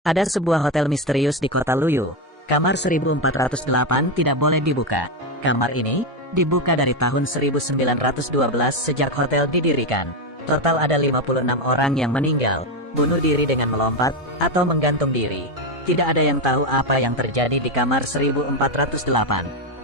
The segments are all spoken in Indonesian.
Ada sebuah hotel misterius di kota Luyu. Kamar 1408 tidak boleh dibuka. Kamar ini dibuka dari tahun 1912 sejak hotel didirikan. Total ada 56 orang yang meninggal, bunuh diri dengan melompat, atau menggantung diri. Tidak ada yang tahu apa yang terjadi di kamar 1408.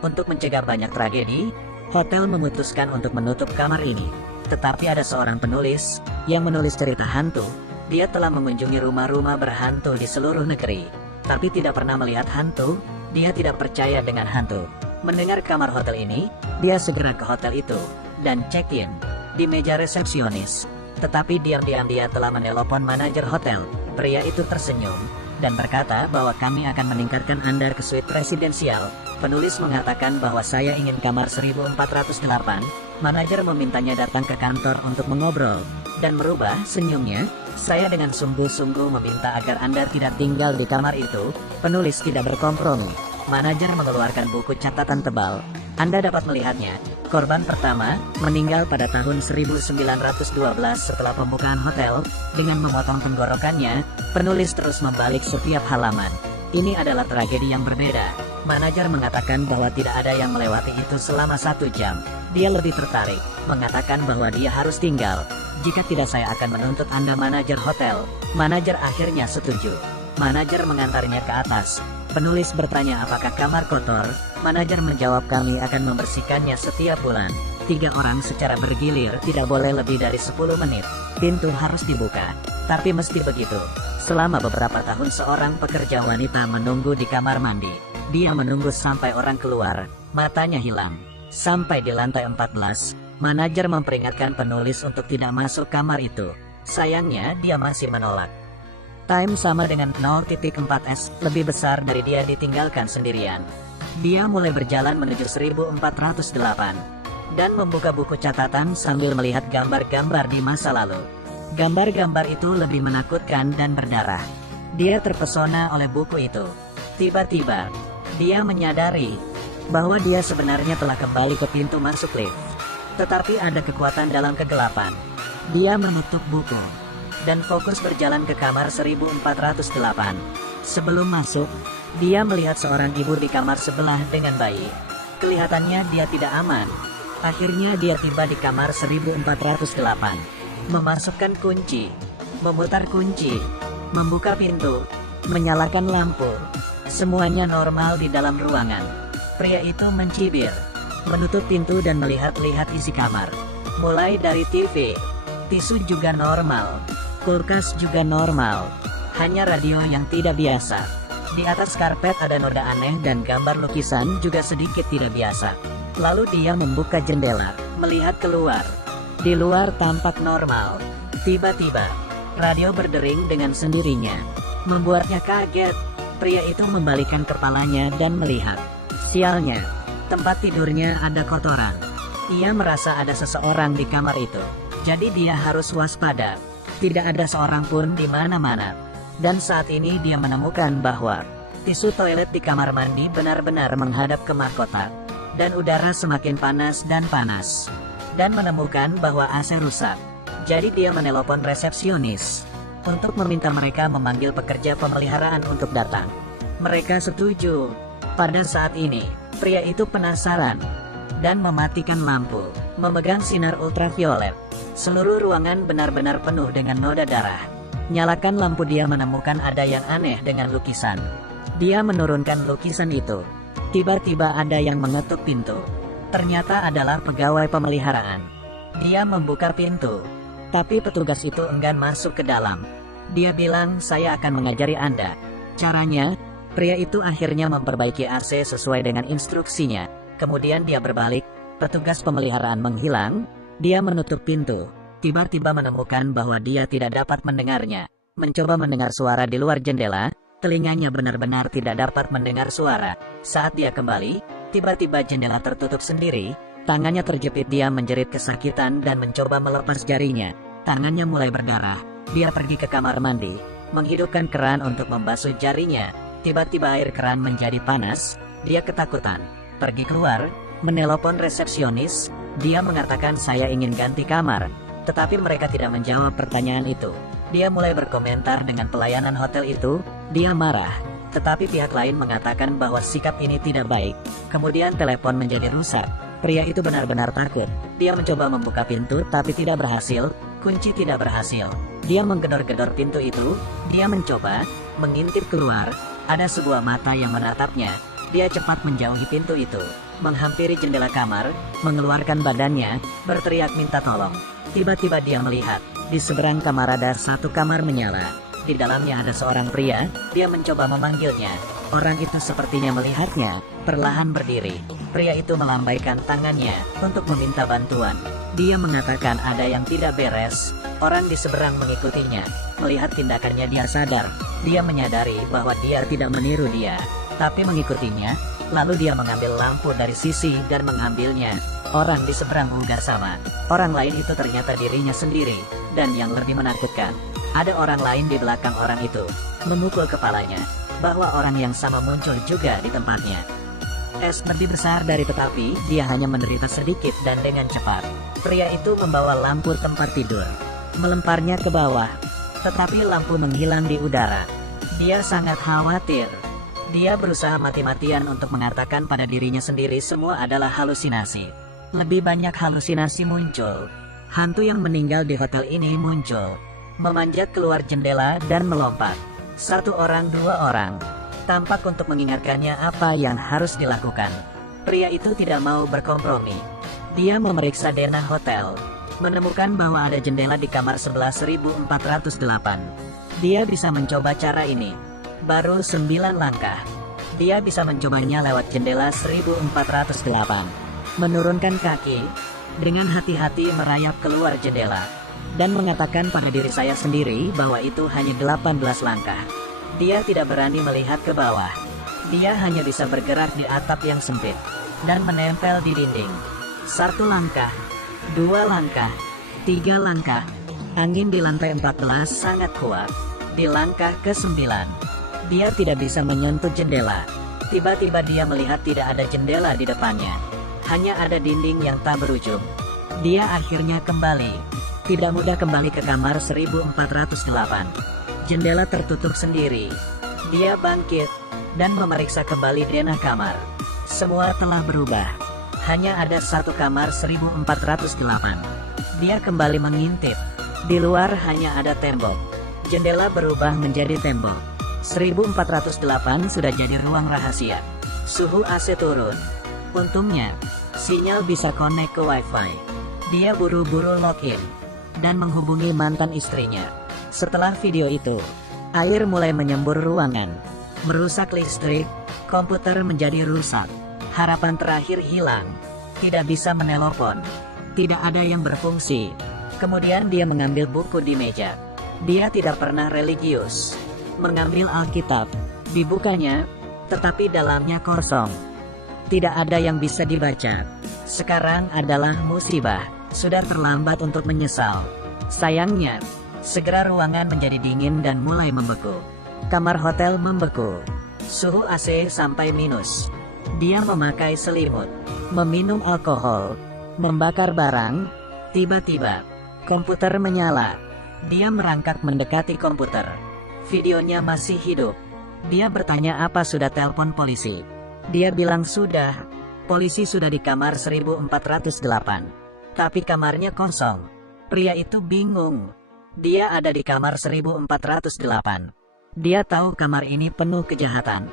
Untuk mencegah banyak tragedi, hotel memutuskan untuk menutup kamar ini. Tetapi ada seorang penulis yang menulis cerita hantu. Dia telah mengunjungi rumah-rumah berhantu di seluruh negeri, tapi tidak pernah melihat hantu. Dia tidak percaya dengan hantu. Mendengar kamar hotel ini, dia segera ke hotel itu dan check-in di meja resepsionis. Tetapi diam-diam dia telah menelpon manajer hotel. Pria itu tersenyum dan berkata bahwa kami akan meningkatkan Anda ke suite presidensial. Penulis mengatakan bahwa saya ingin kamar 1408. Manajer memintanya datang ke kantor untuk mengobrol dan merubah senyumnya. Saya dengan sungguh-sungguh meminta agar Anda tidak tinggal di kamar itu. Penulis tidak berkompromi. Manajer mengeluarkan buku catatan tebal. Anda dapat melihatnya. Korban pertama meninggal pada tahun 1912 setelah pembukaan hotel. Dengan memotong tenggorokannya, penulis terus membalik setiap halaman. Ini adalah tragedi yang berbeda. Manajer mengatakan bahwa tidak ada yang melewati itu selama 1 jam. Dia lebih tertarik, mengatakan bahwa dia harus tinggal. Jika tidak saya akan menuntut Anda, manajer hotel. Manajer akhirnya setuju. Manajer mengantarnya ke atas. Penulis bertanya apakah kamar kotor. Manajer menjawab kami akan membersihkannya setiap bulan. 3 orang secara bergilir, tidak boleh lebih dari 10 menit. Pintu harus dibuka. Tapi mesti begitu. Selama beberapa tahun seorang pekerja wanita menunggu di kamar mandi. Dia menunggu sampai orang keluar, matanya hilang. Sampai di lantai 14, manajer memperingatkan penulis untuk tidak masuk kamar itu. Sayangnya dia masih menolak. Time sama dengan 0.4s, lebih besar dari dia ditinggalkan sendirian. Dia mulai berjalan menuju 1408 dan membuka buku catatan sambil melihat gambar-gambar di masa lalu. Gambar-gambar itu lebih menakutkan dan berdarah. Dia terpesona oleh buku itu. Tiba-tiba, dia menyadari bahwa dia sebenarnya telah kembali ke pintu masuk lift. Tetapi ada kekuatan dalam kegelapan. Dia menutup buku dan fokus berjalan ke kamar 1408. Sebelum masuk, dia melihat seorang ibu di kamar sebelah dengan bayi. Kelihatannya dia tidak aman. Akhirnya dia tiba di kamar 1408. Memasukkan kunci, memutar kunci, membuka pintu, menyalakan lampu. Semuanya normal di dalam ruangan. Pria itu mencibir, menutup pintu dan melihat-lihat isi kamar. Mulai dari TV, tisu juga normal, kulkas juga normal. Hanya radio yang tidak biasa. Di atas karpet ada noda aneh dan gambar lukisan juga sedikit tidak biasa. Lalu dia membuka jendela, melihat keluar. Di luar tampak normal. Tiba-tiba, radio berdering dengan sendirinya. Membuatnya kaget. Pria itu membalikkan kepalanya dan melihat. Sialnya, tempat tidurnya ada kotoran. Ia merasa ada seseorang di kamar itu. Jadi dia harus waspada. Tidak ada seorang pun di mana-mana. Dan saat ini dia menemukan bahwa tisu toilet di kamar mandi benar-benar menghadap ke mahkota. Dan udara semakin panas dan panas. Dan menemukan bahwa AC rusak. Jadi dia menelpon resepsionis untuk meminta mereka memanggil pekerja pemeliharaan untuk datang. Mereka setuju. Pada saat ini, pria itu penasaran dan mematikan lampu, memegang sinar ultraviolet. Seluruh ruangan benar-benar penuh dengan noda darah. Nyalakan lampu, dia menemukan ada yang aneh dengan lukisan. Dia menurunkan lukisan itu. Tiba-tiba ada yang mengetuk pintu. Ternyata adalah pegawai pemeliharaan. Dia membuka pintu, tapi petugas itu enggan masuk ke dalam. Dia bilang, saya akan mengajari Anda. Caranya, pria itu akhirnya memperbaiki AC sesuai dengan instruksinya. Kemudian dia berbalik, petugas pemeliharaan menghilang. Dia menutup pintu. Tiba-tiba menemukan bahwa dia tidak dapat mendengarnya. Mencoba mendengar suara di luar jendela, telinganya benar-benar tidak dapat mendengar suara. Saat dia kembali, tiba-tiba jendela tertutup sendiri. Tangannya terjepit, dia menjerit kesakitan dan mencoba melepas jarinya. Tangannya mulai berdarah. Dia pergi ke kamar mandi, menghidupkan keran untuk membasuh jarinya. Tiba-tiba air keran menjadi panas. Dia ketakutan. Pergi keluar, menelpon resepsionis. Dia mengatakan saya ingin ganti kamar. Tetapi mereka tidak menjawab pertanyaan itu. Dia mulai berkomentar dengan pelayanan hotel itu. Dia marah, tetapi pihak lain mengatakan bahwa sikap ini tidak baik. Kemudian telepon menjadi rusak. Pria itu benar-benar takut. Dia mencoba membuka pintu tapi tidak berhasil. Kunci tidak berhasil. Dia menggedor-gedor pintu itu. Dia mencoba mengintip keluar. Ada sebuah mata yang menatapnya. Dia cepat menjauhi pintu itu, menghampiri jendela kamar, mengeluarkan badannya, berteriak minta tolong. Tiba-tiba dia melihat, di seberang kamar ada satu kamar menyala. Di dalamnya ada seorang pria. Dia mencoba memanggilnya. Orang itu sepertinya melihatnya, perlahan berdiri. Pria itu melambaikan tangannya untuk meminta bantuan. Dia mengatakan ada yang tidak beres. Orang di seberang mengikutinya. Melihat tindakannya dia sadar. Dia menyadari bahwa dia tidak meniru dia, tapi mengikutinya. Lalu dia mengambil lampu dari sisi dan mengambilnya. Orang di seberang juga sama. Orang lain itu ternyata dirinya sendiri. Dan yang lebih menakutkan, ada orang lain di belakang orang itu, memukul kepalanya, bahwa orang yang sama muncul juga di tempatnya. Es lebih besar dari tetapi, dia hanya menderita sedikit dan dengan cepat. Pria itu membawa lampu tempat tidur, melemparnya ke bawah, tetapi lampu menghilang di udara. Dia sangat khawatir. Dia berusaha mati-matian untuk mengatakan pada dirinya sendiri semua adalah halusinasi. Lebih banyak halusinasi muncul. Hantu yang meninggal di hotel ini muncul, memanjat keluar jendela dan melompat. Satu orang, dua orang, tampak untuk mengingatkannya apa yang harus dilakukan. Pria itu tidak mau berkompromi. Dia memeriksa denah hotel, menemukan bahwa ada jendela di kamar 11.408. Dia bisa mencoba cara ini. Baru 9 langkah. Dia bisa mencobanya lewat jendela 1408. Menurunkan kaki, dengan hati-hati merayap keluar jendela, dan mengatakan pada diri saya sendiri bahwa itu hanya 18 langkah. Dia tidak berani melihat ke bawah. Dia hanya bisa bergerak di atap yang sempit, dan menempel di dinding. 1 langkah, 2 langkah, 3 langkah. Angin di lantai 14 sangat kuat. Di langkah ke-9, dia tidak bisa menyentuh jendela. Tiba-tiba dia melihat tidak ada jendela di depannya. Hanya ada dinding yang tak berujung. Dia akhirnya kembali. Tidak mudah kembali ke kamar 1408. Jendela tertutup sendiri. Dia bangkit dan memeriksa kembali denah kamar. Semua telah berubah. Hanya ada satu kamar 1408. Dia kembali mengintip. Di luar hanya ada tembok. Jendela berubah menjadi tembok. 1408 sudah jadi ruang rahasia. Suhu AC turun. Untungnya, sinyal bisa connect ke wifi. Dia buru-buru login dan menghubungi mantan istrinya. Setelah video itu, air mulai menyembur ruangan, merusak listrik, komputer menjadi rusak. Harapan terakhir hilang. Tidak bisa menelpon. Tidak ada yang berfungsi. Kemudian dia mengambil buku di meja. Dia tidak pernah religius. Mengambil Alkitab, dibukanya, tetapi dalamnya kosong. Tidak ada yang bisa dibaca. Sekarang adalah musibah. Sudah terlambat untuk menyesal. Sayangnya, segera ruangan menjadi dingin dan mulai membeku. Kamar hotel membeku. Suhu AC sampai minus. Dia memakai selimut, meminum alkohol, membakar barang. Tiba-tiba, komputer menyala. Dia merangkak mendekati komputer. Videonya masih hidup. Dia bertanya apa sudah telepon polisi. Dia bilang sudah. Polisi sudah di kamar 1408. Tapi kamarnya kosong. Pria itu bingung. Dia ada di kamar 1408. Dia tahu kamar ini penuh kejahatan.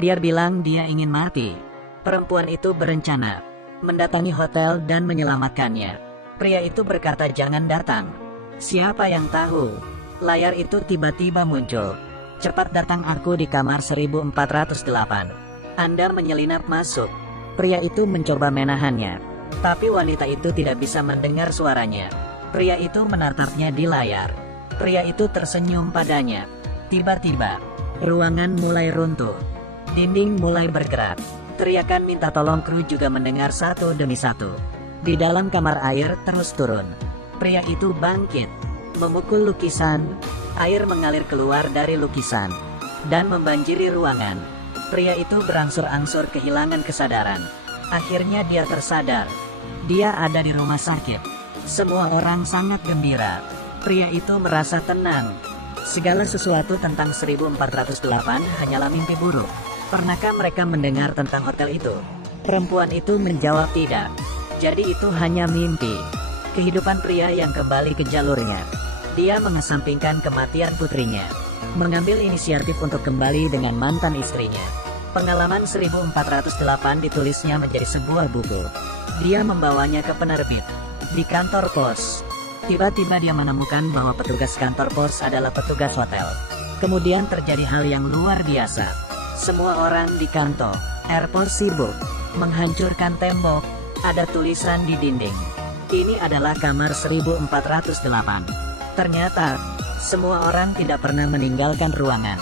Dia bilang dia ingin mati. Perempuan itu berencana mendatangi hotel dan menyelamatkannya. Pria itu berkata jangan datang. Siapa yang tahu? Layar itu tiba-tiba muncul. Cepat datang, aku di kamar 1408. Anda menyelinap masuk. Pria itu mencoba menahannya, tapi wanita itu tidak bisa mendengar suaranya. Pria itu menatapnya di layar. Pria itu tersenyum padanya. Tiba-tiba, ruangan mulai runtuh. Dinding mulai bergerak. Teriakan minta tolong kru juga mendengar satu demi satu. Di dalam kamar air terus turun. Pria itu bangkit, memukul lukisan. Air mengalir keluar dari lukisan dan membanjiri ruangan. Pria itu berangsur-angsur kehilangan kesadaran. Akhirnya dia tersadar. Dia ada di rumah sakit. Semua orang sangat gembira. Pria itu merasa tenang. Segala sesuatu tentang 1408 hanyalah mimpi buruk. Pernahkah mereka mendengar tentang hotel itu? Perempuan itu menjawab tidak. Jadi itu hanya mimpi. Kehidupan pria yang kembali ke jalurnya. Dia mengesampingkan kematian putrinya. Mengambil inisiatif untuk kembali dengan mantan istrinya. Pengalaman 1408 ditulisnya menjadi sebuah buku. Dia membawanya ke penerbit. Di kantor pos. Tiba-tiba dia menemukan bahwa petugas kantor pos adalah petugas hotel. Kemudian terjadi hal yang luar biasa. Semua orang di kantor airport sibuk menghancurkan tembok. Ada tulisan di dinding. Ini adalah kamar 1408. Ternyata, semua orang tidak pernah meninggalkan ruangan.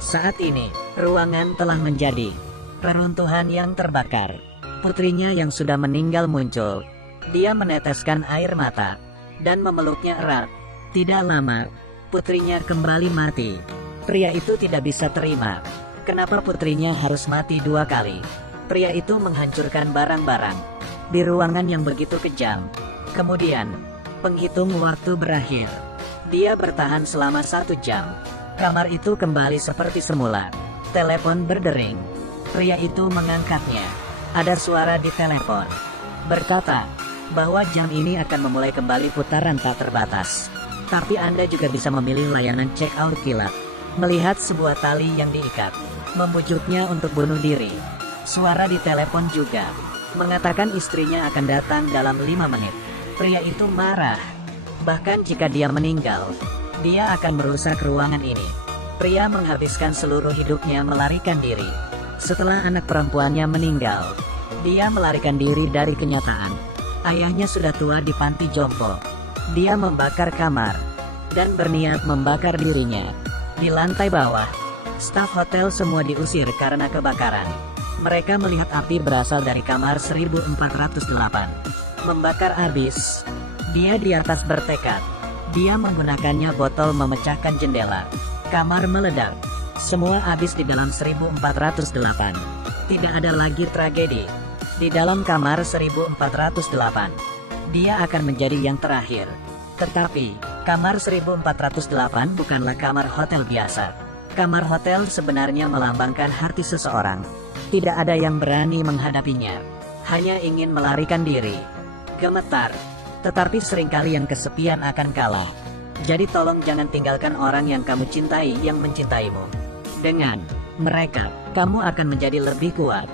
Saat ini, ruangan telah menjadi reruntuhan yang terbakar. Putrinya yang sudah meninggal muncul. Dia meneteskan air mata dan memeluknya erat. Tidak lama, putrinya kembali mati. Pria itu tidak bisa terima. Kenapa putrinya harus mati 2 kali? Pria itu menghancurkan barang-barang di ruangan yang begitu kejam. Kemudian, penghitung waktu berakhir. Dia bertahan selama 1 jam. Kamar itu kembali seperti semula. Telepon berdering. Pria itu mengangkatnya. Ada suara di telepon. Berkata bahwa jam ini akan memulai kembali putaran tak terbatas. Tapi Anda juga bisa memilih layanan check out kilat. Melihat sebuah tali yang diikat. Membujuknya untuk bunuh diri. Suara di telepon juga mengatakan istrinya akan datang dalam 5 menit. Pria itu marah. Bahkan jika dia meninggal, dia akan merusak ruangan ini. Pria menghabiskan seluruh hidupnya melarikan diri. Setelah anak perempuannya meninggal, dia melarikan diri dari kenyataan. Ayahnya sudah tua di panti jompo. Dia membakar kamar dan berniat membakar dirinya. Di lantai bawah, staf hotel semua diusir karena kebakaran. Mereka melihat api berasal dari kamar 1408. Membakar habis. Dia di atas bertekad. Dia menggunakannya botol memecahkan jendela. Kamar meledak. Semua habis di dalam 1408. Tidak ada lagi tragedi. Di dalam kamar 1408. Dia akan menjadi yang terakhir. Tetapi, kamar 1408 bukanlah kamar hotel biasa. Kamar hotel sebenarnya melambangkan hati seseorang. Tidak ada yang berani menghadapinya. Hanya ingin melarikan diri. Gemetar. Tetapi seringkali yang kesepian akan kalah. Jadi tolong jangan tinggalkan orang yang kamu cintai yang mencintaimu. Dengan mereka, kamu akan menjadi lebih kuat.